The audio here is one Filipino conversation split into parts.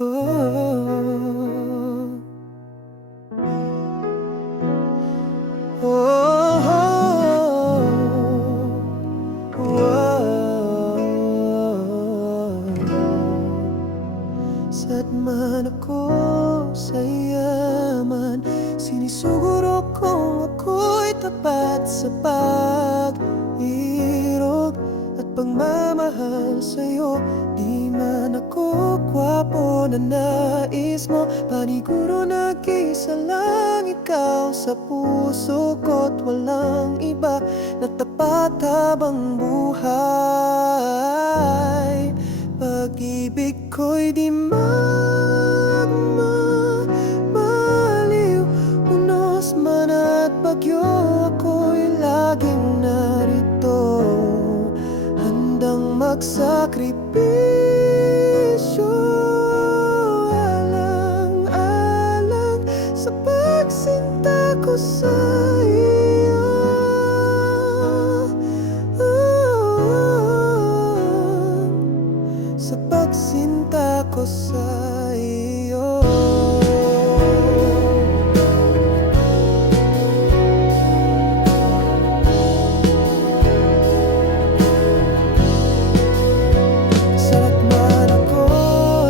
Oh, oh, Saan man ako sa yaman, sinisuguro kong ako'y tapat sa pag-irog at pagmamahal sa'yo. Di man ako gwapo na nais mo, paniguro nag-isa lang ikaw sa puso ko't walang iba na tapat habang buhay. Pag-ibig ko'y di magmamaliw, unos man at bagyo, ako'y laging narito, handang magsakripisyo, alang-alang sa pagsinta ko sa iyo. Sa pagsinta ko sa iyo. Salat man ako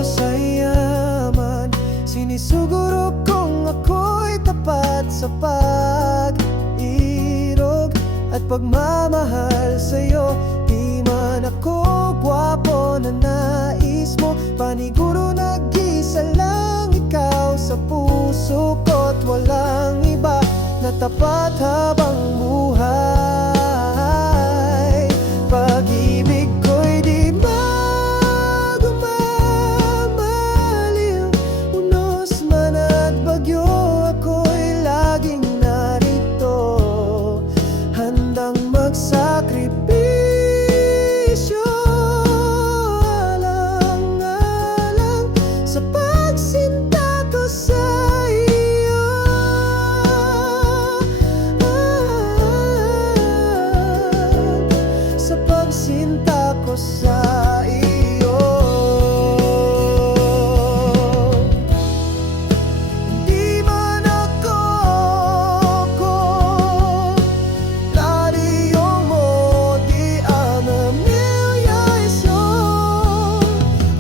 sa yaman, sinisuguro kong ako'y tapat sa pag-irog at pagmamahal sa'yo. Di man ako gwapo na nais mo, paniguro nag-isa lang ikaw sa puso ko't walang iba na tapat habang buhay. Pag-ibig ko'y di magmamaliw, unos man at bagyo, ako'y laging narito, handang magsakripisyo, alang-alang sa pagsinta ko sa iyo. Sa pagsinta ko sa iyo. Di man ako contrario mo, di amamilya isyo,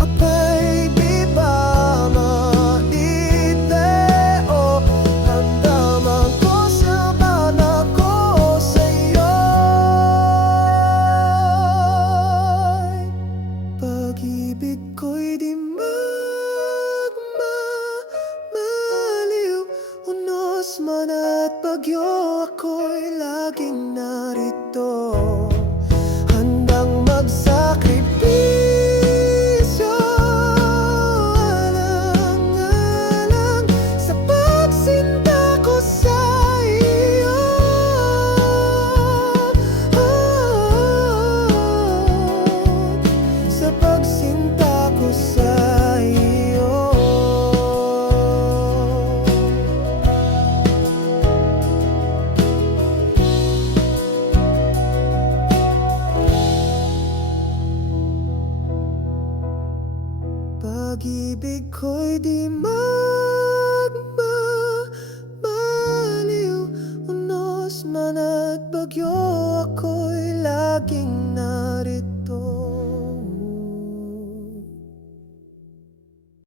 apay biba maiteo, handaman ko saban ako sa iyo. Pag-ibig ko'y di magmamaliw, unos man at bagyo, ako'y laging narito, handang magsakripisyo, alang-alang sa pagsinta ko sa iyo. Sa pagsinta ko sa iyo. Pag-ibig ko'y di magmamaliw, unos man at bagyo, ako'y laging